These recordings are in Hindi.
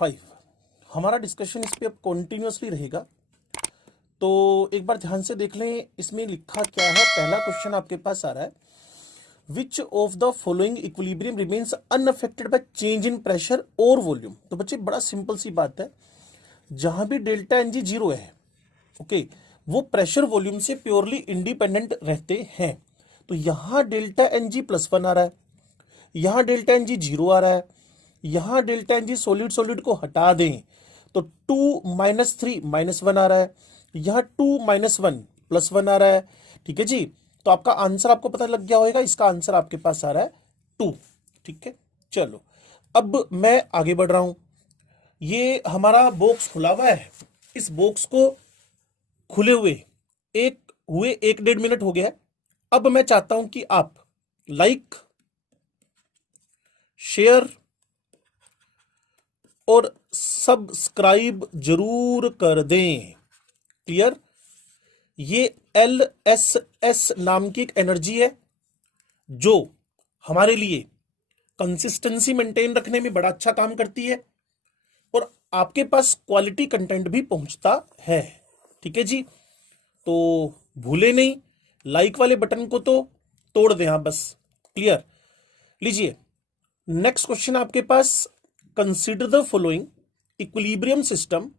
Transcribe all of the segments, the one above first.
5 हमारा डिस्कशन इस पे अब कॉन्टिन्यूसली रहेगा। तो एक बार ध्यान से देख लें इसमें लिखा क्या है। पहला क्वेश्चन आपके पास आ रहा है, विच of the following equilibrium remains unaffected by change in pressure और वॉल्यूम। तो बच्चे बड़ा सिंपल सी बात है, जहां भी डेल्टा एन जी जीरो है, ओके, वो प्रेशर वॉल्यूम से प्योरली इंडिपेंडेंट रहते हैं। तो यहां डेल्टा एन जी +1 आ रहा है, यहां डेल्टा एन जी जीरो आ रहा है, यहां delta n g solid solid को हटा दें तो 2 - 3 -1 आ रहा है, यहां 2 - 1 +1 आ रहा है। ठीक है जी, तो आपका आंसर आपको पता लग गया होगा, इसका आंसर आपके पास आ रहा है 2। ठीक है, चलो अब मैं आगे बढ़ रहा हूं। ये हमारा बॉक्स खुला हुआ है, इस बॉक्स को खुले हुए 1.5 मिनट हो गया है। अब मैं चाहता हूं कि आप लाइक, शेयर और सब्सक्राइब जरूर कर दें। क्लियर? ये LSS नाम की एक एनर्जी है जो हमारे लिए कंसिस्टेंसी मेंटेन रखने में बड़ा अच्छा काम करती है और आपके पास क्वालिटी कंटेंट भी पहुंचता है। ठीक है जी, तो भूले नहीं, लाइक वाले बटन को तो तोड़ दें आप बस। क्लियर? लीजिए नेक्स्ट क्वेश्चन आपके पास, consider the following equilibrium system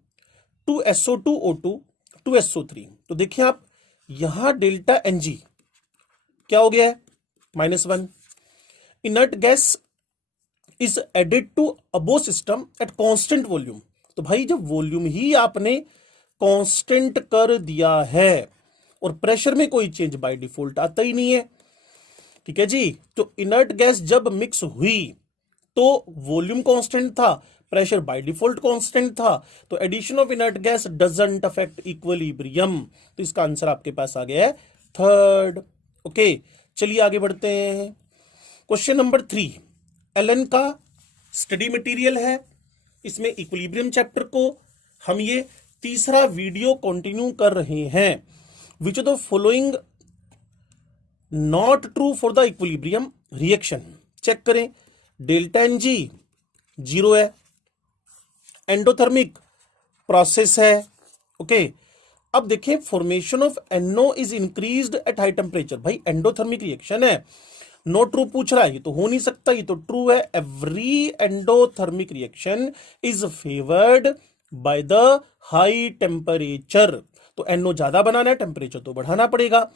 2SO2O2 2SO3। तो देखिए आप यहां डेल्टा एन जी क्या हो गया है, -1। Inert gas is added to above system at constant volume. तो भाई जब वॉल्यूम ही आपने कांस्टेंट कर दिया है और प्रेशर में कोई चेंज बाय डिफॉल्ट आता ही नहीं है। ठीक है जी, तो इनर्ट गैस जब मिक्स हुई तो वॉल्यूम कांस्टेंट था, प्रेशर बाय डिफॉल्ट कांस्टेंट था, तो addition of inert gas doesn't affect equilibrium. तो इसका आंसर आपके पास आ गया है 3rd। ओके, चलिए आगे बढ़ते हैं। क्वेश्चन नंबर 3 एलन का स्टडी मटेरियल है, इसमें इक्विलिब्रियम चैप्टर को हम ये तीसरा वीडियो कंटिन्यू कर रहे हैं। Which of the following not true for the equilibrium reaction. Check करें, डेल्टा एन जी जीरो है, एंडोथर्मिक प्रोसेस है। ओके, अब देखिए formation of NO is increased at high temperature. भाई एंडोथर्मिक रिएक्शन है, नो ट्रू पूछ रहा है, ये तो हो नहीं सकता, ये तो ट्रू है। Every endothermic reaction is favoured by the high temperature. तो NO ज्यादा बनाना है, टेम्परेचर तो बढ़ाना पड़ेगा।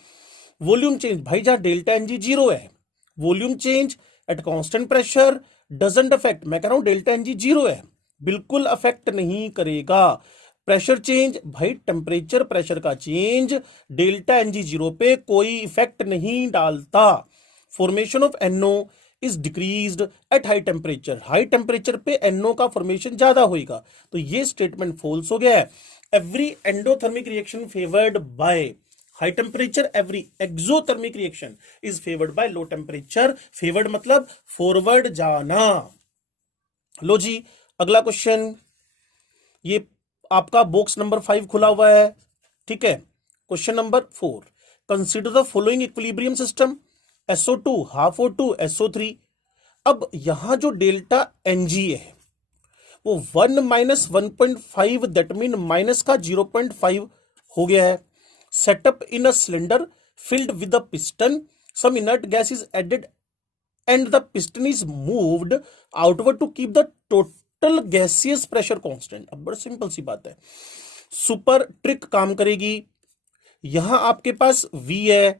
वॉल्यूम चेंज, भाई जहां डेल्टा एन जी जीरो है, volume change at constant pressure doesn't affect. मैं कह रहा हूं डेल्टा एन जी जीरो है, बिल्कुल अफेक्ट नहीं करेगा। प्रेशर चेंज, भाई टेम्परेचर प्रेशर का change delta n g zero पे कोई इफेक्ट नहीं डालता। Formation of NO is decreased at high temperature. High temperature पे NO का फॉर्मेशन ज्यादा होगा, तो ये स्टेटमेंट फॉल्स हो गया है। Every endothermic reaction favoured by high temperature, every exothermic reaction is favoured by low temperature. Favoured मतलब फॉरवर्ड जाना। लो जी, अगला क्वेश्चन, ये आपका बॉक्स नंबर 5 खुला हुआ है। ठीक है, question number 4 consider the following equilibrium system SO2 half O2 SO3। अब यहां जो डेल्टा Ng है वो 1 - 1.5, दैट मीन माइनस का 0.5 हो गया है। Setup in a cylinder filled with a piston, some inert gas is added and the piston is moved outward to keep the total gaseous pressure constant। अब बड़ा सिंपल सी बात है, सुपर ट्रिक काम करेगी। यहां आपके पास V है,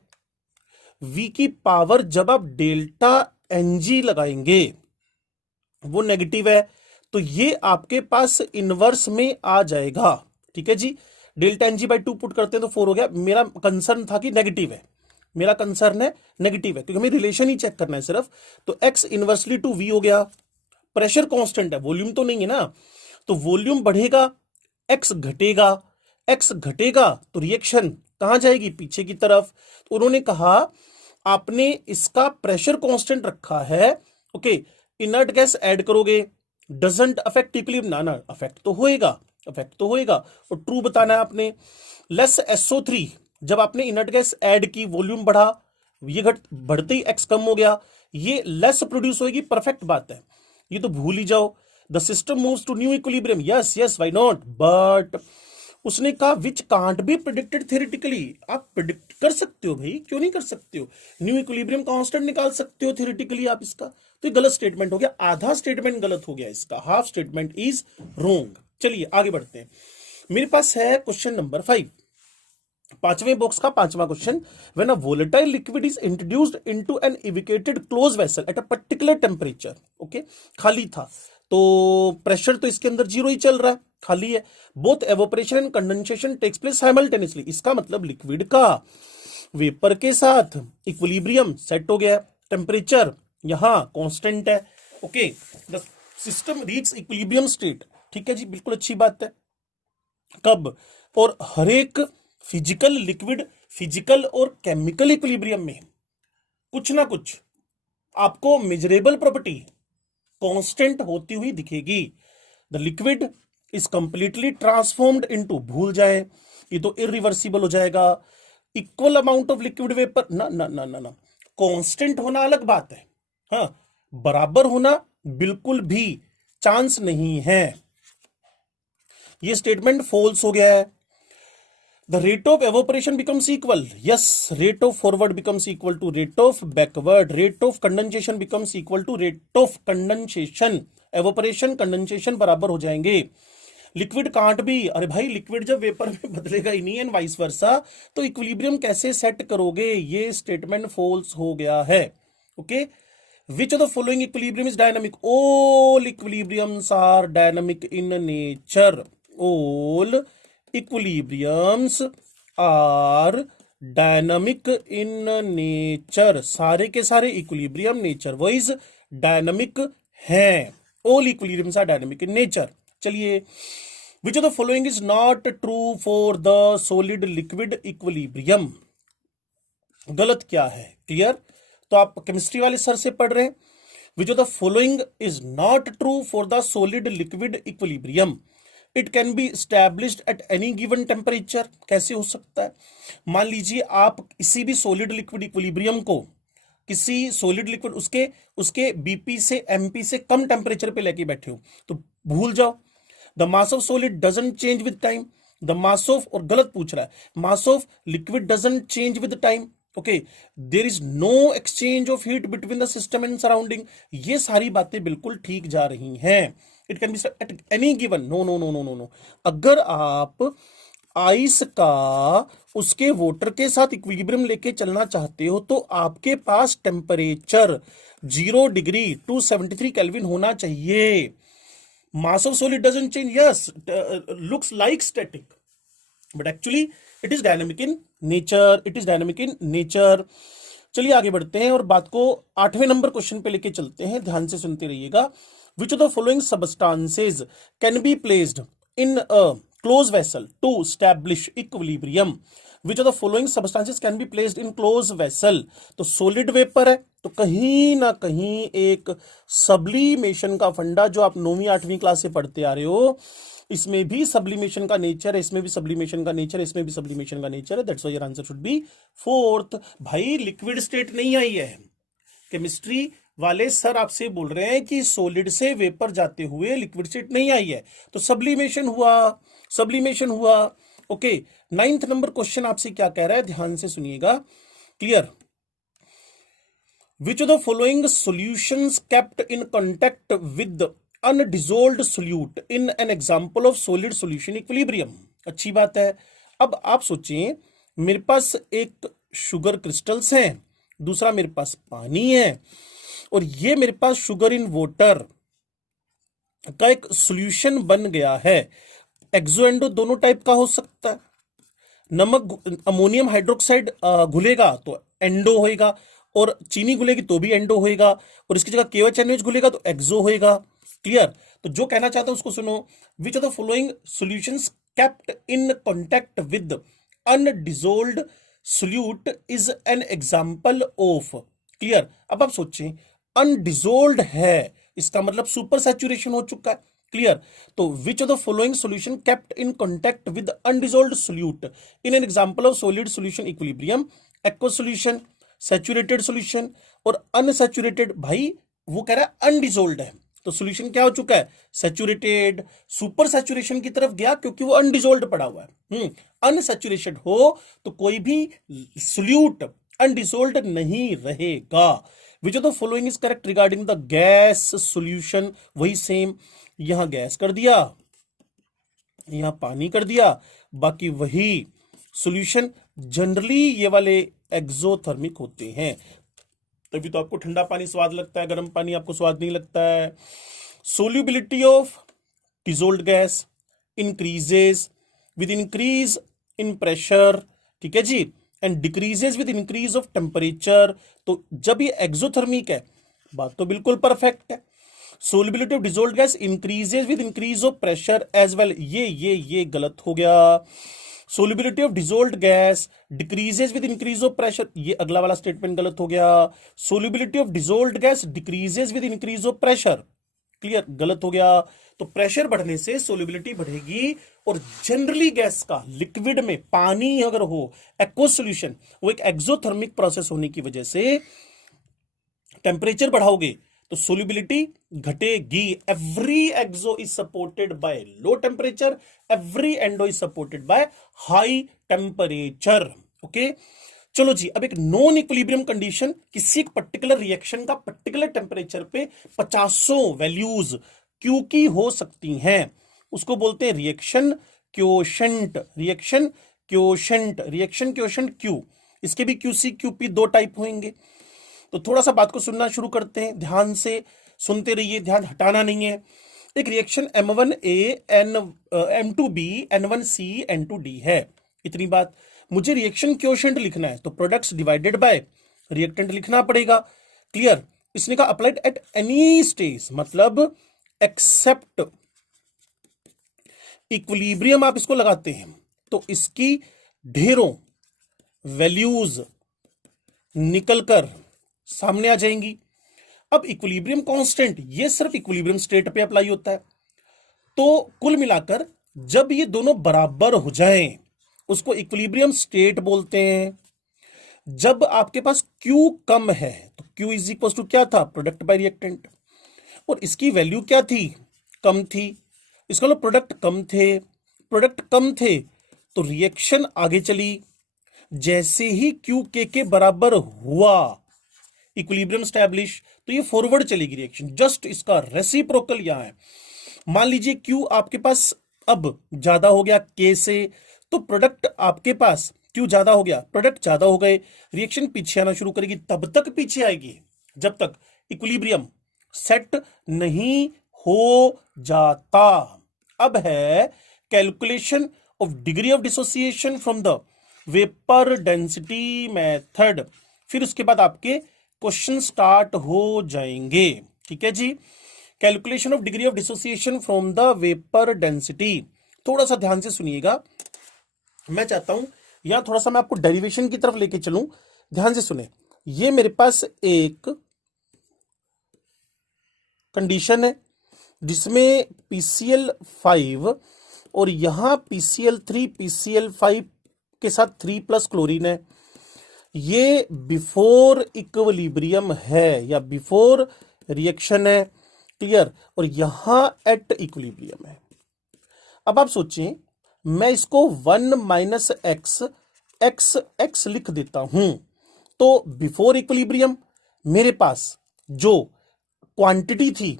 V की पावर जब आप डेल्टा Ng लगाएंगे वो नेगेटिव है, तो ये आपके पास इनवर्स में आ जाएगा। ठीक है जी, डेल्टा Ng बाई 2 पुट करते हैं तो 4 हो गया। मेरा कंसर्न था कि नेगेटिव है, मेरा कंसर्न है नेगेटिव है, क्योंकि हमें रिलेशन ही चेक करना है सिर्फ। तो x इनवर्सली टू V हो गया। प्रेशर कांस्टेंट है, वॉल्यूम तो नहीं है ना, तो वॉल्यूम बढ़ेगा, x घटेगा, x घटेगा तो रिएक्शन कहां जाएगी, पीछे की तरफ। तो उन्होंने कहा आपने इसका प्रेशर कांस्टेंट रखा है, ओके, इनर्ट गैस ऐड करोगे डजंट अफेक्ट इक्विलिब्रियम। ना अफेक्ट तो होएगा, अफेक्ट तो होएगा, और ट्रू बताना है आपने। लेस SO3, जब आपने इनर्ट गैस ऐड की, वॉल्यूम बढ़ा, ये बढ़ते ही x कम हो गया, ये लेस प्रोड्यूस होगी, परफेक्ट बात है, ये तो भूल ही जाओ। The system moves to new equilibrium, yes yes, why not, but उसने कहा which can't be predicted theoretically. आप प्रिडिक्ट कर सकते हो भाई, क्यों नहीं कर सकते हो? न्यू इक्विलिब्रियम कांस्टेंट निकाल सकते हो थ्योरेटिकली आप इसका। तो ये गलत स्टेटमेंट हो गया, आधा स्टेटमेंट गलत हो गया इसका, हाफ स्टेटमेंट इज रोंग। चलिए आगे बढ़ते हैं। मेरे पास है क्वेश्चन नंबर 5, पांचवें बॉक्स का पांचवा question. When a volatile liquid is introduced into an evacuated close vessel at a particular temperature, okay, खाली था तो प्रेशर तो इसके अंदर 0 ही चल रहा है, खाली है। Both evaporation and condensation takes place simultaneously, इसका मतलब लिक्विड का वेपर के साथ इक्विलिब्रियम सेट हो गया, टेम्परेचर यहां कांस्टेंट है, okay, the system reach equilibrium state. ठीक है जी, बिल्कुल अच्छी बात है। कब? और हर एक फिजिकल लिक्विड, फिजिकल और केमिकल इक्विलिब्रियम में कुछ ना कुछ आपको मेजरेबल प्रॉपर्टी कांस्टेंट होती हुई दिखेगी। The liquid is completely transformed into, भूल जाए ये तो इरिवर्सिबल हो जाएगा, equal amount of liquid vapour, ना ना ना ना ना, कांस्टेंट होना अलग बात है, हाँ, बराबर होना बिल्कुल भी चांस नहीं है। ये स्टेटमेंट फॉल्स हो गया है। The rate of evaporation becomes equal. Yes, rate of forward becomes equal to rate of backward. Rate of condensation becomes equal to rate of condensation. Evaporation, condensation बराबर हो जाएंगे। लिक्विड कांट भी, अरे भाई लिक्विड जब वेपर में बदलेगा ही नहीं एंड वाइस वर्सा, तो इक्विलिब्रियम कैसे सेट करोगे? ये स्टेटमेंट फॉल्स हो गया है। Okay, which of the following equilibrium is dynamic? All equilibriums are dynamic in nature. All equilibriums are dynamic in nature, सारे के सारे इक्विलिब्रियम नेचर वाइज डायनामिक हैं। All equilibriums are dynamic in nature. चलिए, which of the following is not true for the solid liquid equilibrium? गलत क्या है? क्लियर? तो आप केमिस्ट्री वाले सर से पढ़ रहे हैं। Which of the following is not true for the solid liquid equilibrium? It can be established eight any given temperature. कैसे हो सकता है? मान लीजिए आप किसी भी सॉलिड लिक्विड इक्विलिब्रियम को, किसी सॉलिड लिक्विड उसके बीपी से एमपी से कम टेम्परेचर पे लेके बैठे हो, तो भूल जाओ। The mass of solid doesn't change with time. The mass of, और गलत पूछ रहा है, mass of liquid doesn't change with time. Okay, there is no exchange of heat between the system and surrounding. ये सारी बातें बिल्कुल ठीक जा रही हैं। It can be at any given, no no no no no no. अगर आप आइस का उसके वाटर के साथ इक्विलिब्रियम लेके चलना चाहते हो, तो आपके पास टेम्परेचर 0 डिग्री 273 केल्विन होना चाहिए। मास of solid doesn't change, yes, looks like static, but actually it is dynamic in nature, it is dynamic in nature. चलिए आगे बढ़ते हैं और बात को 8वें नंबर क्वेश्चन पे लेके चलते हैं, ध्यान से सुनते रहिएगा। Which of the following substances can be placed in a closed vessel to establish equilibrium? Which of the following substances can be placed in closed vessel? तो solid vapor है, तो कहीं ना कहीं एक सब्लिमेशन का फंडा जो आप 9वीं 8वीं क्लास से पढ़ते आ रहे हो, इसमें भी सब्लिमेशन का नेचर है, इसमें भी सब्लिमेशन का नेचर है, इसमें भी सब्लिमेशन का नेचर है। That's why your answer should be 4th। भाई लिक्विड स्टेट नहीं आई है, केमिस्ट्री वाले सर आपसे बोल रहे हैं कि सॉलिड से वेपर जाते हुए लिक्विड स्टेट नहीं आई है, तो सब्लिमेशन हुआ, सब्लिमेशन हुआ। ओके, 9th नंबर क्वेश्चन आपसे क्या कह रहा है, ध्यान से सुनिएगा। Clear? Which of the following solutions kept in contact with undissolved solute in an example of solid solution equilibrium? अच्छी बात है। अब आप सोचें, मेरे पास एक शुगर क्रिस्टल्स हैं, दूसरा मेरे पास पानी है, और ये मेरे पास शुगर इन वाटर का एक सॉल्यूशन बन गया है। एक्सो एंडो दोनों टाइप का हो सकता है। नमक, अमोनियम हाइड्रोक्साइड घुलेगा तो एंडो होएगा, और चीनी घुलेगी तो भी एंडो होएगा, और इसकी जगह KOH घुलेगा तो एक्सो होएगा। क्लियर? तो जो कहना चाहता हूं उसको सुनो। Which of the following solutions kept in contact with undissolved solute is an example of? Clear? अब आप सोचें, अनडिसॉल्व्ड है, इसका मतलब सुपर सैचुरेशन हो चुका है। क्लियर? तो which of the following solution kept in contact with undissolved solute in an example of solid solution equilibrium? Aqueous solution, saturated solution और अनसैचुरेटेड। भाई वो कह रहा है अनडिसॉल्व्ड है, तो सॉल्यूशन क्या हो चुका है, सैचुरेटेड। सुपर सैचुरेशन की तरफ गया क्योंकि वो अनडिसॉल्व्ड पड़ा हुआ है। अनसैचुरेटेड हो तो कोई भी सोल्यूट अनडिसॉल्व्ड नहीं रहेगा। विच of the following is correct regarding the gas solution, वही सेम, यहां गैस कर दिया, यहां पानी कर दिया, बाकी वही सॉल्यूशन। जनरली ये वाले एक्सोथर्मिक होते हैं, तभी तो आपको ठंडा पानी स्वाद लगता है, गर्म पानी आपको स्वाद नहीं लगता है। Solubility of dissolved gas increases with increase in pressure, ठीक है जी, and decreases with increase of temperature. तो जब ये एक्सोथर्मिक है, बात तो बिल्कुल परफेक्ट है। Solubility of dissolved gas increases with increase of pressure as well, ये गलत हो गया। Solubility of dissolved gas decreases with increase of pressure, ये अगला वाला स्टेटमेंट गलत हो गया। Solubility of dissolved gas decreases with increase of pressure, clear, गलत हो गया। तो प्रेशर बढ़ने से सोल्युबिलिटी बढ़ेगी, और जनरली गैस का लिक्विड में पानी अगर हो एक्वस सॉल्यूशन, वो एक एक्सोथर्मिक प्रोसेस होने की वजह से टेम्परेचर बढ़ाओगे तो सोल्युबिलिटी घटेगी। Every exo is supported by low temperature, every endo is supported by high temperature. Okay, चलो जी, अब एक नॉन इक्विलिब्रियम कंडीशन, किसी एक पर्टिकुलर रिएक्शन का पर्टिकुलर टेम्परेचर पे 50 वैल्यूज क्यू की हो सकती हैं, उसको बोलते हैं reaction quotient. Reaction quotient, reaction quotient Q, इसके भी क्यूसी क्यूपी दो टाइप होंगे। तो थोड़ा सा बात को सुनना शुरू करते हैं, ध्यान से सुनते रहिए, ध्यान हटाना नहीं है। एक reaction M1A M2B N1C N2D है, इतनी बात। मुझे रिएक्शन क्वोशेंट लिखना है तो प्रोडक्ट्स डिवाइडेड बाय रिएक्टेंट लिखना पड़ेगा, क्लियर। इसने कहा अप्लाइड एट एनी स्टेज, मतलब एक्सेप्ट इक्विलिब्रियम आप इसको लगाते हैं तो इसकी ढेरों वैल्यूज निकलकर सामने आ जाएंगी। अब इक्विलिब्रियम कांस्टेंट, ये सिर्फ इक्विलिब्रियम स्टेट पे अप्लाई होता है। तो कुल मिलाकर जब ये दोनों बराबर हो जाएं उसको इक्विलिब्रियम स्टेट बोलते हैं। जब आपके पास Q कम है तो Q इज इक्वल टू क्या था, प्रोडक्ट बाय रिएक्टेंट, और इसकी वैल्यू क्या थी, कम थी। इसका मतलब प्रोडक्ट कम थे, प्रोडक्ट कम थे तो रिएक्शन आगे चली। जैसे ही Q के बराबर हुआ, इक्विलिब्रियम स्टैब्लिश, तो ये फॉरवर्ड चलेगी रिएक्शन। जस्ट इसका रेसिप्रोकल यहां है। मान लीजिए Q आपके पास अब ज्यादा हो गया K से, तो प्रोडक्ट आपके पास Q ज्यादा हो गया, प्रोडक्ट ज्यादा हो गए, रिएक्शन पीछे आना शुरू करेगी। तब तक पीछे आएगी जब तक इक्विलिब्रियम सेट नहीं हो जाता। अब है calculation of degree of dissociation from the vapour density method. फिर उसके बाद आपके क्वेश्चन स्टार्ट हो जाएंगे, ठीक है जी। Calculation of degree of dissociation from the vapour density, थोड़ा सा ध्यान से सुनिएगा। मैं चाहता हूं यहां थोड़ा सा मैं आपको डेरिवेशन की तरफ लेके चलूं, ध्यान से सुने। ये मेरे पास एक कंडीशन है जिसमें PCl5 और यहां PCl3 PCl5 के साथ 3+ क्लोरीन है। ये बिफोर इक्विलिब्रियम है या बिफोर रिएक्शन है, क्लियर, और यहां एट इक्विलिब्रियम है। अब आप सोचिए, मैं इसको 1 - x लिख देता हूं, तो बिफोर इक्विलिब्रियम मेरे पास जो क्वांटिटी थी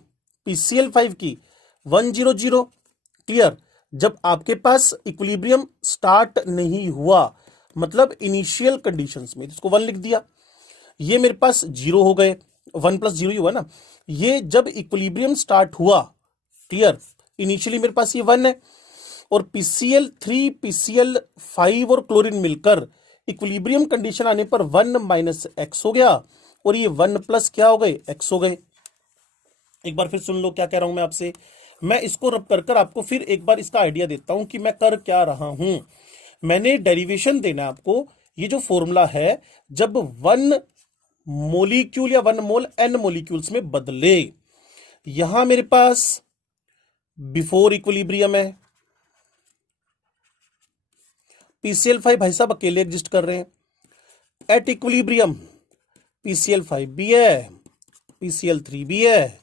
PCl5 की 100, क्लियर। जब आपके पास इक्विलिब्रियम स्टार्ट नहीं हुआ, मतलब इनिशियल कंडीशंस में, इसको 1 लिख दिया, ये मेरे पास 0 हो गए, 1 + 0 ही हुआ ना। ये जब इक्विलिब्रियम स्टार्ट हुआ, क्लियर, इनिशियली मेरे पास ये 1 है, और PCl3 PCl5 और क्लोरीन मिलकर इक्विलिब्रियम कंडीशन आने पर 1 - x हो गया, और ये 1 + क्या हो गए, x हो गए। एक बार फिर सुन लो क्या कह रहा हूं मैं आपसे। मैं इसको रब कर आपको फिर एक बार इसका आइडिया देता हूं कि मैं कर क्या रहा हूं। मैंने डेरिवेशन देना आपको। ये जो फॉर्मूला है, जब 1 मोलिक्यूल या 1 मोल n मोलिक्यूल्स में बदले, यहां मेरे पास बिफोर इक्विलिब्रियम है, PCl5 भाई साहब अकेले एग्जिस्ट कर रहे हैं। एट इक्विलिब्रियम PCl5 भी है, PCl3 भी है,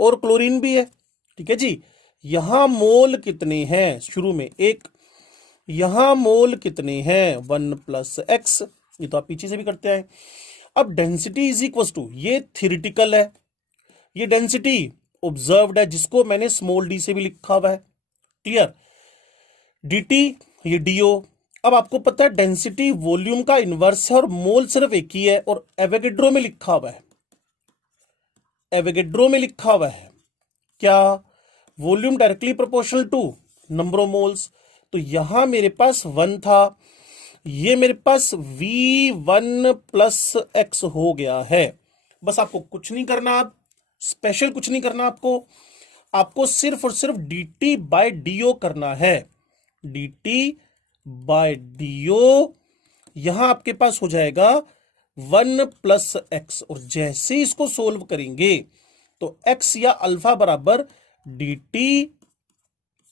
और क्लोरीन भी है। ठीक है जी, यहां मोल कितने हैं शुरू में, एक, यहां मोल कितने हैं 1+x, ये तो आप पीछे से भी करते आए। अब डेंसिटी इज इक्वल टू, ये थ्योरेटिकल है, ये डेंसिटी ऑब्जर्व्ड है जिसको मैंने स्मॉल डी से भी लिखा हुआ है, क्लियर, dt, ये do। अब आपको पता है डेंसिटी वॉल्यूम का इनवर्स है और मोल सिर्फ एक ही है, और एवोगैड्रो में लिखा हुआ है, एवोगैड्रो में लिखा हुआ है क्या, volume directly proportional to number of moles. तो यहां मेरे पास 1 था, ये मेरे पास v1+x हो गया है। बस आपको कुछ नहीं करना, आप स्पेशल कुछ नहीं करना, आपको सिर्फ और सिर्फ dt बाय do करना है, dt बाय do। यहां आपके पास हो जाएगा 1+x, और जैसे इसको सोल्व करेंगे तो x या अल्फा बराबर dt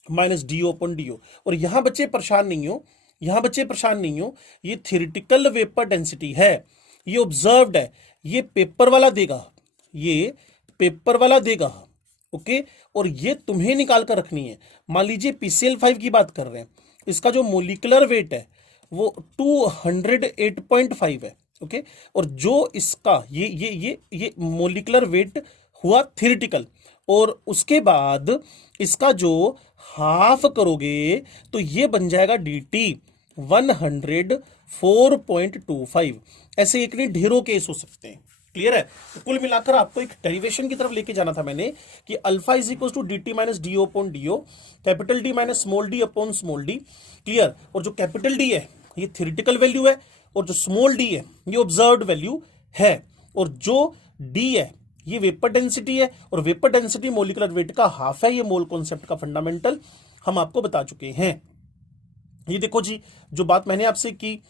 माइनस do/do। और यहां बच्चे परेशान नहीं हो, यहां बच्चे परेशान नहीं हो, ये थियोरेटिकल वेपर डेंसिटी है, ये ऑब्जर्व्ड है, ये पेपर वाला देगा, ये पेपर वाला देगा, ओके। और ये तुम्हें निकाल कर रखनी है। मान लीजिए PCl5 की बात कर रहे हैं, इसका जो मोलिकुलर वेट है वो 208.5 है, ओके। और जो इसका ये मोलिकुलर वेट हुआ थियोरेटिकल, और उसके बाद इसका जो हाफ करोगे तो ये बन जाएगा dt 104.25। ऐसे एक नहीं ढेरों केस हो सकते हैं, क्लियर है। तो कुल मिलाकर आपको एक डेरिवेशन की तरफ लेके जाना था मैंने कि alpha is equal to dt minus do/do, capital D minus small d upon small d, clear. और जो कैपिटल D है ये थ्योरेटिकल वैल्यू है, और जो स्मॉल d है ये ऑब्जर्व्ड वैल्यू है, और जो d है ये वेपर डेंसिटी है, और वेपर डेंसिटी मोलिकुलर वेट का हाफ है। ये मोल कॉन्सेप्ट का फंडामेंटल हम आपको बता चुके हैं। ये देखो जी, जो बात मैंने आपसे की,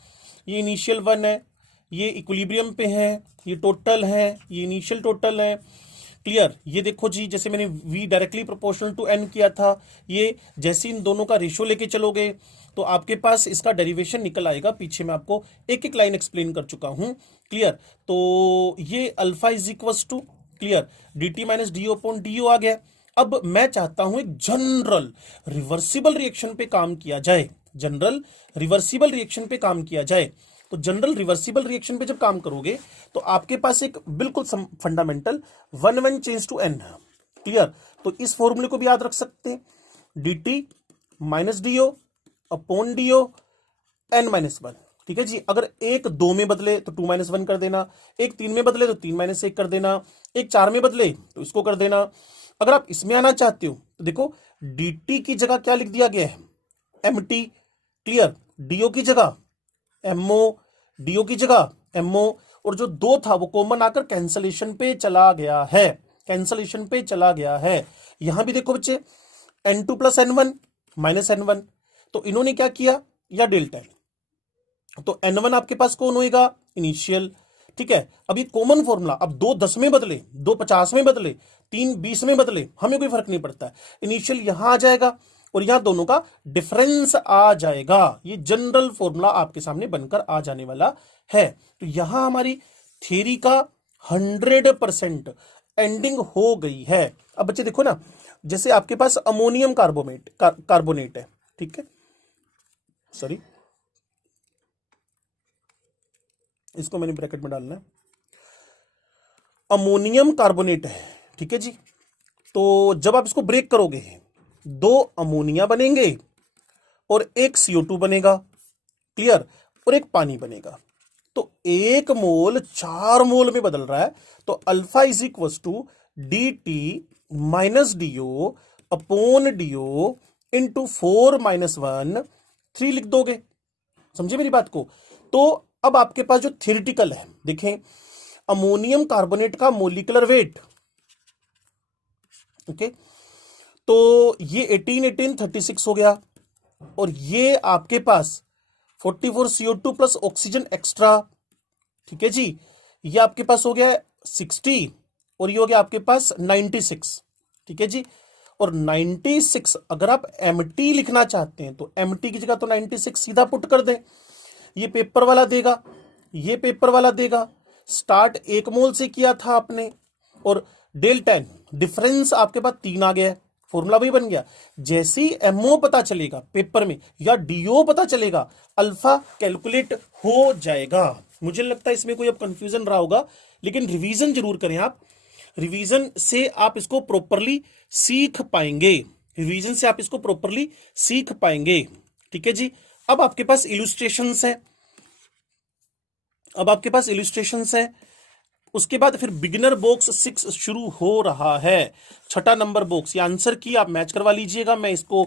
ये इनिशियल 1 है, ये इक्विलिब्रियम पे है, ये टोटल है, ये इनिशियल टोटल है, क्लियर। ये देखो जी, जैसे मैंने v directly proportional to n किया था, ये जैसे इन दोनों का रेशियो लेके चलोगे तो आपके पास इसका डेरिवेशन निकल आएगा। पीछे मैं आपको एक एक लाइन एक्सप्लेन कर चुका हूं, क्लियर। तो ये alpha is equal to, clear, dt minus do/do आ गया। अब मैं चाहता हूं एक जनरल रिवर्सिबल रिएक्शन पे काम किया जाए, जनरल रिवर्सिबल रिएक्शन पे काम किया जाए। तो जनरल रिवर्सिबल रिएक्शन पे जब काम करोगे तो आपके पास एक बिल्कुल fundamental 1 change to n, clear. तो इस फॉर्मूले को भी याद रख सकते हैं, dt माइनस do/do n-1, ठीक है जी। अगर एक 2 में बदले तो 2-1 कर देना, एक 3 में बदले तो 3-1 कर देना, एक 4 में बदले तो इसको कर देना। अगर आप इसमें आना चाहते हो तो देखो dt की जगह क्या लिख दिया गया है, mt, क्लियर, do की जगह mo, do की जगह mo, और जो 2 था वो कॉमन आकर कैंसलेशन पे चला गया है, कैंसलेशन पे चला गया है। यहां भी देखो बच्चे n2 plus n1 minus n1, तो इन्होंने क्या किया, या डेल्टा, तो n1 आपके पास कौन होएगा, इनिशियल, ठीक है। अब ये कॉमन फॉर्मूला, अब 2 10 में बदले, 2 50 में बदले, 3 20 में बदले, हमें कोई फर्क नहीं पड़ता है, इनिशियल यहां आ जाएगा और यहां दोनों का डिफरेंस आ जाएगा। ये जनरल फॉर्मूला आपके सामने बनकर आ जाने वाला है। तो यहां हमारी थ्योरी का 100% एंडिंग हो गई है। अब बच्चे देखो ना, जैसे आपके पास अमोनियम कार्बोनेट है, ठीक है, सॉरी इसको मैंने ब्रैकेट में डालना है, अमोनियम कार्बोनेट है, ठीक है जी। तो जब आप इसको ब्रेक करोगे 2 अमोनिया बनेंगे और एक CO2 बनेगा, क्लियर, और एक पानी बनेगा। तो 1 मोल 4 मोल में बदल रहा है। तो alpha is equal to dt minus do/do into 4-1 3 लिख दोगे, समझे मेरी बात को। तो अब आपके पास जो थ्योरेटिकल है, देखें अमोनियम कार्बोनेट का मोलिकुलर वेट, ओके, तो ये 18 36 हो गया, और ये आपके पास 44 CO2 प्लस ऑक्सीजन एक्स्ट्रा, ठीक है जी, ये आपके पास हो गया 60, और ये हो गया आपके पास 96, ठीक है जी। और 96 अगर आप MT लिखना चाहते हैं तो MT की जगह तो 96 सीधा पुट कर दें, ये पेपर वाला देगा, ये पेपर वाला देगा। स्टार्ट 1 मोल से किया था आपने, और डेल्टा n डिफरेंस आपके पास 3 आ गया है, फॉर्मूला भी बन गया। जैसे ही एमओ पता चलेगा पेपर में या डीओ पता चलेगा, अल्फा कैलकुलेट हो जाएगा। मुझे लगता है इसमें कोई अब कंफ्यूजन रहा होगा, लेकिन रिवीजन जरूर करें आप। रिवीजन से आप इसको प्रॉपरली सीख पाएंगे, रिवीजन से आप इसको प्रॉपरली सीख पाएंगे। ठीक है जी। अब आपके पास इलुस्ट्रेशंस है, अब आपके पास इलुस्ट्रेशंस है। उसके बाद फिर बिगिनर बॉक्स 6 शुरू हो रहा है, 6ठा नंबर बॉक्स। ये आंसर की आप मैच करवा लीजिएगा, मैं इसको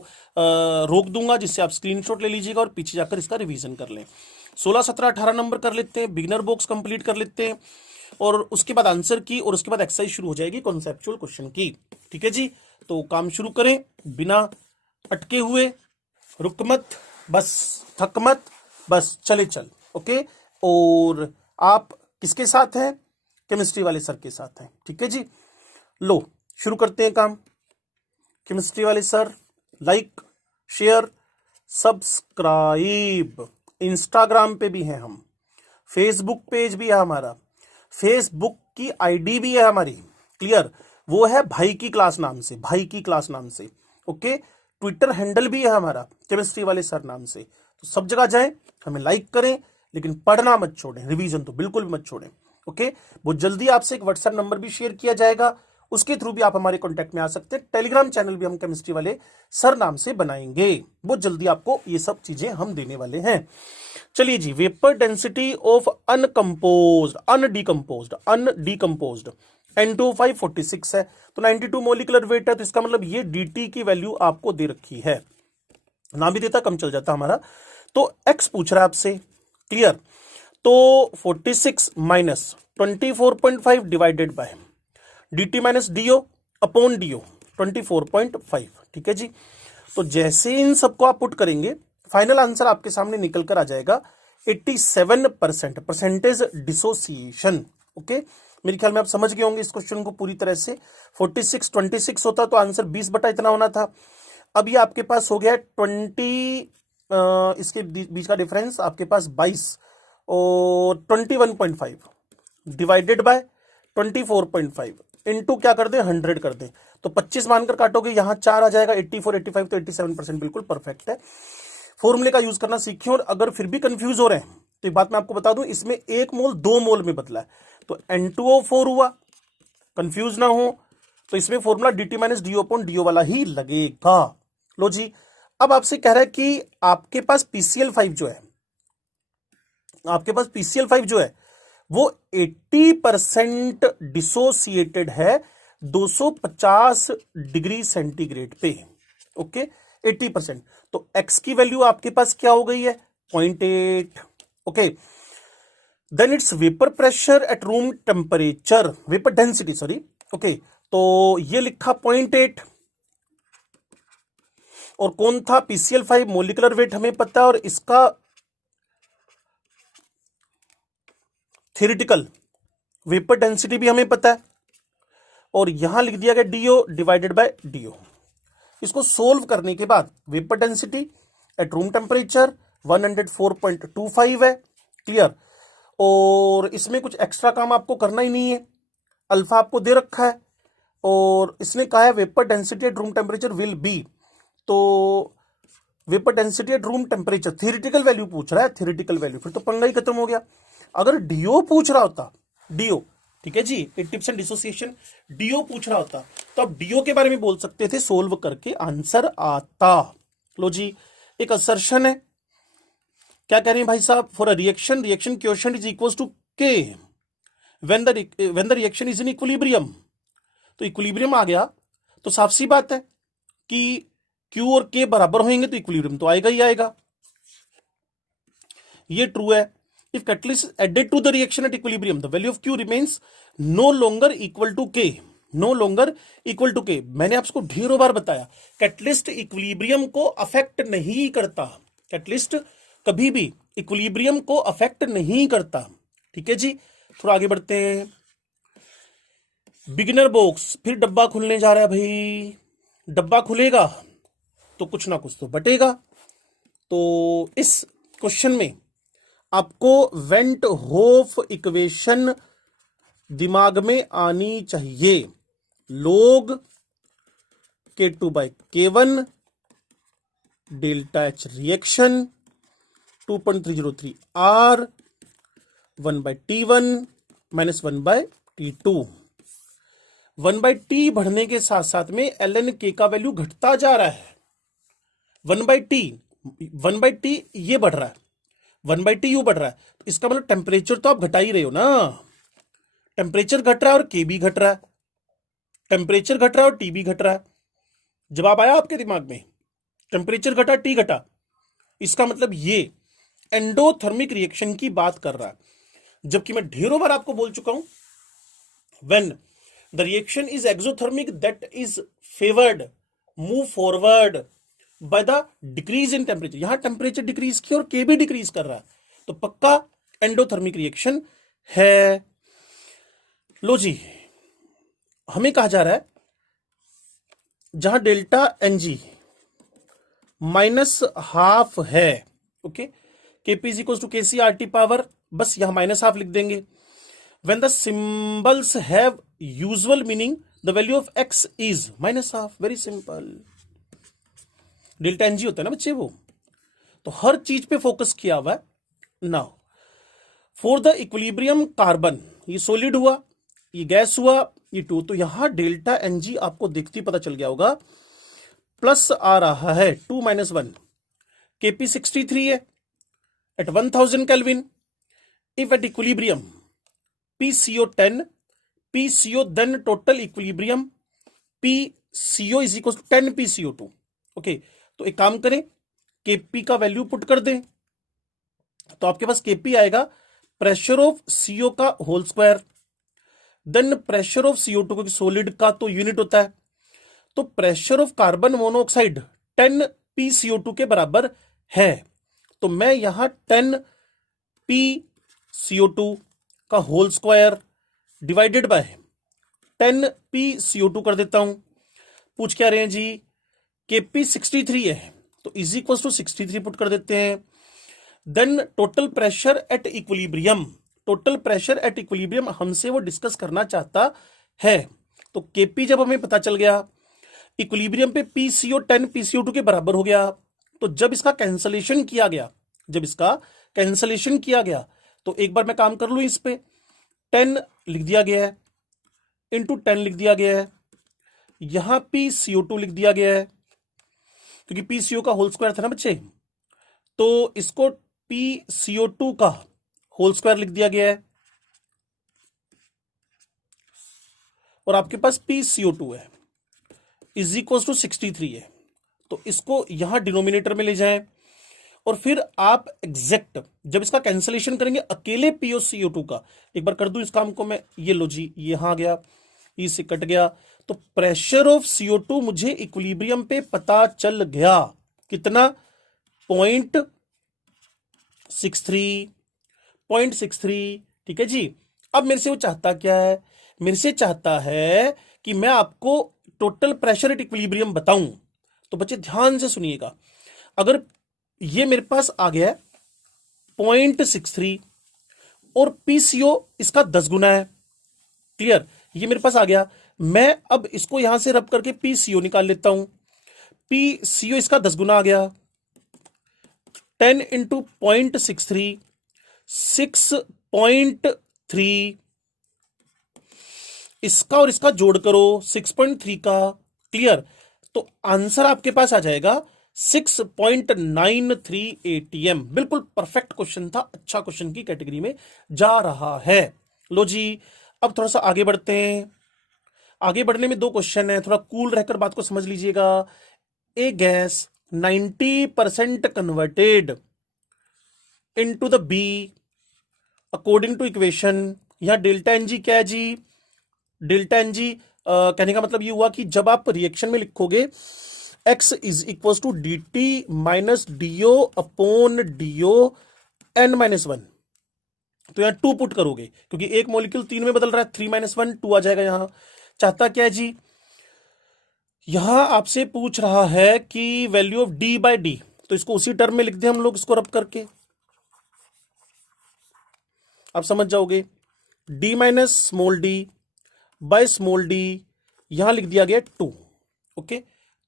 रोक दूंगा जिससे आप स्क्रीनशॉट ले लीजिएगा और पीछे जाकर इसका रिवीजन कर लें। 16, 17, 18 नंबर कर लेते हैं, बिगिनर बॉक्स कंप्लीट कर लेते हैं और उसके बाद आंसर की और उसके बाद एक्सरसाइज शुरू हो जाएगी कॉन्सेप्चुअल क्वेश्चन की। ठीक है जी। तो काम शुरू करें बिना अटके हुए, रुक मत, बस थक मत, बस चले चल। ओके। और आप किसके साथ हैं? केमिस्ट्री वाले सर के साथ हैं। ठीक है जी। लो शुरू करते हैं काम। केमिस्ट्री वाले sir, like, share, subscribe. Instagram पे भी हैं हम, फेसबुक पेज भी है हमारा, फेसबुक की आईडी भी है हमारी, क्लियर, वो है भाई की क्लास नाम से, भाई की क्लास नाम से। ओके। ट्विटर हैंडल भी है हमारा केमिस्ट्री वाले सर नाम से। तो सब जगह जाएं, हमें लाइक करें, लेकिन पढ़ना मत छोड़ें, रिवीजन तो बिल्कुल भी मत छोड़ें। ओके। बहुत जल्दी आपसे एक व्हाट्सएप नंबर भी शेयर किया जाएगा, उसके थ्रू भी आप हमारे कांटेक्ट में आ सकते हैं। टेलीग्राम चैनल भी हम केमिस्ट्री वाले सर नाम से बनाएंगे, बहुत जल्दी आपको ये सब चीजें हम देने वाले हैं। चलिए जी। वेपर डेंसिटी ऑफ अनकंपोज्ड, अनडीकंपोज्ड N2O5 46 है, तो 92 मोलिकुलर वेट है। तो इसका मतलब ये dt की वैल्यू आपको दे रखी है, ना भी देता कम चल जाता हमारा। तो x पूछ रहा है आपसे, क्लियर। तो 46 minus 24.5 divided by dt minus dio upon dio 24.5। ठीक है जी। तो जैसे इन सबको आप पुट करेंगे, फाइनल आंसर आपके सामने निकल कर आ जाएगा 87% परसेंटेज डिसोसिएशन। ओके। मेरे ख्याल में आप समझ गए होंगे इस क्वेश्चन को पूरी तरह से। 46 26 होता तो आंसर 20 बटा इतना होना था। अब ये आपके पास हो गया 20, इसके बीच का डिफरेंस आपके पास 22 और 21.5 डिवाइडेड बाय 24.5 इनटू क्या कर दे 100 कर दे, तो 25 मानकर काटोगे, यहां 4 आ जाएगा, 84 85, तो 87% बिल्कुल परफेक्ट है। फॉर्मूले का यूज करना सीखिए। और अगर फिर भी कंफ्यूज हो रहे हैं तो एक बात मैं आपको बता दूं, इसमें 1 मोल 2 मोल में बदला है, तो N2O4 हुआ, कंफ्यूज ना हो। तो इसमें formula dt minus dio upon dio वाला ही लगेगा। लो जी। अब आपसे कह रहा है कि आपके पास PCl5 जो है, आपके पास PCl5 जो है वो 80% डिसोसिएटेड है 250 डिग्री सेंटीग्रेड पे। ओके। 80%। तो x की वैल्यू आपके पास क्या हो गई है 0.8। Okay. Then it's vapour pressure at room temperature, vapour density sorry. Okay. तो ये लिखा 0.8 और कौन था PCl5, मोलिकुलर वेट हमें पता है और इसका थ्योरेटिकल वेपर डेंसिटी भी हमें पता है, और यहां लिख दिया गया dio डिवाइडेड बाय dio। इसको सोल्व करने के बाद vapour density at room temperature 104.25 है, क्लियर। और इसमें कुछ एक्स्ट्रा काम आपको करना ही नहीं है, अल्फा आपको दे रखा है और इसने कहा है vapour density at room temperature will be, तो vapour density at room temperature theoretical value पूछ रहा है, थ्योरेटिकल वैल्यू, फिर तो पंगा ही खत्म हो गया। अगर dio पूछ रहा होता, dio, ठीक है जी, 80% डिसोसिएशन, dio पूछ रहा होता तो अब dio के बारे में बोल सकते थे, सोल्व करके आंसर आता। लो जी। एक असर्शन है, क्या कह रहे हैं भाई साहब, for a reaction, reaction quotient is equal to K when the reaction is in equilibrium. तो इक्विलिब्रियम आ गया तो साफ सी बात है कि Q और K बराबर होंगे तो इक्विलिब्रियम तो आएगा ही आएगा, ये ट्रू है। If catalyst is added to the reaction at equilibrium, the value of Q remains no longer equal to K, no longer equal to K। मैंने आपको ढेरों बार बताया, कैटलिस्ट इक्विलिब्रियम को अफेक्ट नहीं करता, कैटलिस्ट कभी भी इक्विलिब्रियम को अफेक्ट नहीं करता। ठीक है जी। थोड़ा आगे बढ़ते हैं। बिगिनर बॉक्स, फिर डब्बा खुलने जा रहा है भाई, डब्बा खुलेगा तो कुछ ना कुछ तो बटेगा। तो इस क्वेश्चन में आपको वेंट होफ इक्वेशन दिमाग में आनी चाहिए। log K2 by K1 delta H reaction 2.303 R 1 by T1 minus 1 by T2। 1 by T बढ़ने के साथ साथ में ln K का वैल्यू घटता जा रहा है। 1 by T ये बढ़ रहा है, 1 by T यू बढ़ रहा है, तो इसका मतलब टेम्परेचर तो आप घटा ही रहे हो ना। टेम्परेचर घट रहा है और K भी घट रहा है, टेम्परेचर घट रहा है और T भी घट रहा है। जवाब आया आपके दिमाग में? टेम्परेचर घटा, T घटा, इसका मतलब ये एंडोथर्मिक रिएक्शन की बात कर रहा है। जबकि मैं ढेरों बार आपको बोल चुका हूं, when the reaction is exothermic that is favoured move forward by the decrease in temperature. यहां टेम्परेचर डिक्रीज किया और के भी डिक्रीज कर रहा है, तो पक्का एंडोथर्मिक रिएक्शन है। लो जी, हमें कहा जा रहा है जहां डेल्टा एनजी माइनस हाफ है, okay, Kp is equal to Kc R T power, बस यहां माइनस हाफ लिख देंगे। When the symbols have usual meaning the value of x is minus half, very simple. Delta n g होता है ना बच्चे वो, तो हर चीज पे फोकस किया हुआ है। Now for the equilibrium carbon, ये सॉलिड हुआ, ये गैस हुआ, ये टू, तो यहां डेल्टा एनजी आपको देखते ही पता चल गया होगा, प्लस आ रहा है 2 - 1। केपी 63 है at 1000 Kelvin. If at equilibrium PCO 10, PCO then total equilibrium PCO is equal to 10 PCO2. Okay, तो एक काम करें, Kp का वैल्यू पुट कर दें, तो आपके पास Kp आएगा प्रेशर ऑफ CO का whole square, then pressure of CO2, क्योंकि सॉलिड का तो यूनिट होता है, तो pressure of carbon monoxide 10 PCO2 के बराबर है। तो मैं यहां 10 PCO2 का whole square divided by 10 PCO2 कर देता हूं। पूछ क्या रहे हैं जी? Kp 63 है, तो इज इक्वल टू 63 पुट कर देते हैं। Then total pressure at equilibrium, total pressure at equilibrium हमसे वो डिस्कस करना चाहता है। तो Kp जब हमें पता चल गया, इक्विलिब्रियम पे PCO 10 PCO2 के बराबर हो गया, तो जब इसका कैंसलेशन किया गया, तो एक बार मैं काम कर लूं, इस पे 10 लिख दिया गया है, इंटू 10 लिख दिया गया है, यहां PCO2 लिख दिया गया है, क्योंकि PCO का होल स्क्वायर था ना बच्चे, तो इसको PCO2 का होल स्क्वायर लिख दिया गया है, और आपके पास PCO2 है इज इक्वल टू 63 है, तो इसको यहां डिनोमिनेटर में ले जाएं, और फिर आप एग्जैक्ट जब इसका कैंसलेशन करेंगे अकेले POCO2 का, एक बार कर दूं इस काम को मैं, ये लो जी, यहां गया, इससे कट गया, तो प्रेशर ऑफ CO2 मुझे इक्विलिब्रियम पे पता चल गया, कितना? 0.63, ठीक है जी। अब मेरे से वो चाहता क्या है? मेरे से चाहता है कि मैं आपको टोटल प्रेशर एट इक्विलिब्रियम बताऊं। तो बच्चे ध्यान से सुनिएगा, अगर ये मेरे पास आ गया है 0.63 और PCO इसका 10 गुना है, क्लियर, ये मेरे पास आ गया, मैं अब इसको यहां से रब करके PCO निकाल लेता हूं, PCO इसका 10 गुना आ गया, 10 इंटू 0.63 6.3, इसका और इसका जोड़ करो 6.3 का, क्लियर, तो आंसर आपके पास आ जाएगा 6.93 ATM। बिल्कुल परफेक्ट क्वेश्चन था, अच्छा क्वेश्चन की कैटेगरी में जा रहा है। लो जी, अब थोड़ा सा आगे बढ़ते हैं। आगे बढ़ने में 2 क्वेश्चन है, थोड़ा कूल रहकर बात को समझ लीजिएगा। A gas 90% converted into the B according to equation, यहां डेल्टा एनजी क्या है जी? डेल्टा एनजी कहने का मतलब ये हुआ कि जब आप रिएक्शन में लिखोगे x is equal to dt minus dio upon dio n - 1, तो यहां 2 पुट करोगे, क्योंकि एक मॉलिक्यूल 3 में बदल रहा है, 3 - 1 2 आ जाएगा। यहां चाहता क्या है जी? यहां आपसे पूछ रहा है कि value of d by D, तो इसको उसी टर्म में लिख दें हम लोग, इसको रब करके आप समझ जाओगे, d minus small d by small d यहां लिख दिया गया 2। ओके,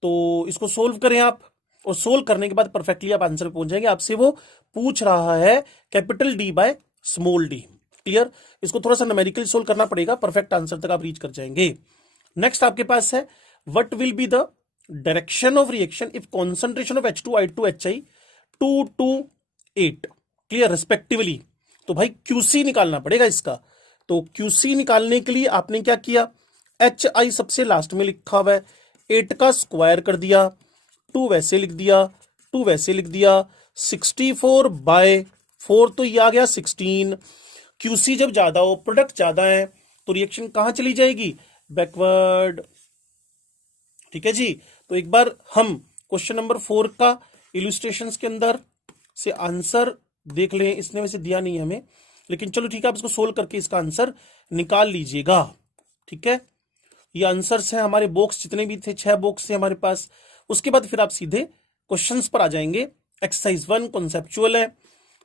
तो इसको सोल्व करें आप, और सोल्व करने के बाद परफेक्टली आप आंसर पे पहुंच जाएंगे। आपसे वो पूछ रहा है capital D by small D. Clear? इसको थोड़ा सा न्यूमेरिकली सोल्व करना पड़ेगा, परफेक्ट आंसर तक आप रीच कर जाएंगे। नेक्स्ट आपके पास है what will be the direction of reaction if concentration of H2 HI 2 to 8 clear respectively. तो भाई QC निकालना पड़ेगा इसका। तो QC निकालने के लिए आपने क्या किया, HI सबसे लास्ट में लिखा हुआ है, 8 का स्क्वायर कर दिया, 2 वैसे लिख दिया, 2 वैसे लिख दिया, 64/4 तो ये आ गया 16। QC जब ज्यादा हो, प्रोडक्ट ज्यादा है, तो रिएक्शन कहां चली जाएगी, बैकवर्ड। ठीक है जी। तो एक बार हम क्वेश्चन नंबर 4 का इलुस्ट्रेशंस के अंदर से आंसर देख लें। इसने वैसे दिया नहीं है हमें, लेकिन चलो ठीक है, आप इसको सोल्व करके इसका आंसर निकाल लीजिएगा। ठीक है, ये आंसर्स हैं हमारे, बॉक्स जितने भी थे 6 बॉक्स थे हमारे पास। उसके बाद फिर आप सीधे क्वेश्चंस पर आ जाएंगे। एक्सरसाइज 1 कॉन्सेप्चुअल है।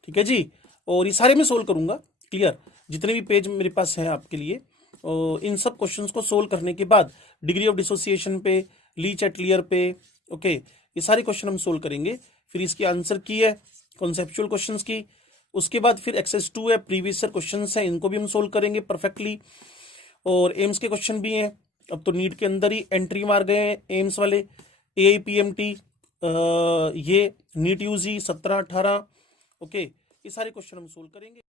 ठीक है जी, और ये सारे मैं सोल्व करूंगा। क्लियर? जितने भी पेज मेरे पास हैं आपके लिए, और इन सब क्वेश्चंस को सोल्व करने के बाद डिग्री ऑफ डिसोसिएशन पे, लीच एट लियर पे, ओके, ये सारे क्वेश्चन हम सोल्व करेंगे। फिर इसकी आंसर की है कॉन्सेप्चुअल क्वेश्चंस की। उसके बाद फिर एक्सरसाइज 2 है, प्रीवियस ईयर क्वेश्चंस हैं, इनको भी हम सोल्व करेंगे परफेक्टली। और एम्स के क्वेश्चन भी हैं। अब तो नीट के अंदर ही एंट्री मार गए हैं एम्स वाले, AIPMT, ये नीट UG 17-18। ओके, ये सारे क्वेश्चन हम सोल्व करेंगे।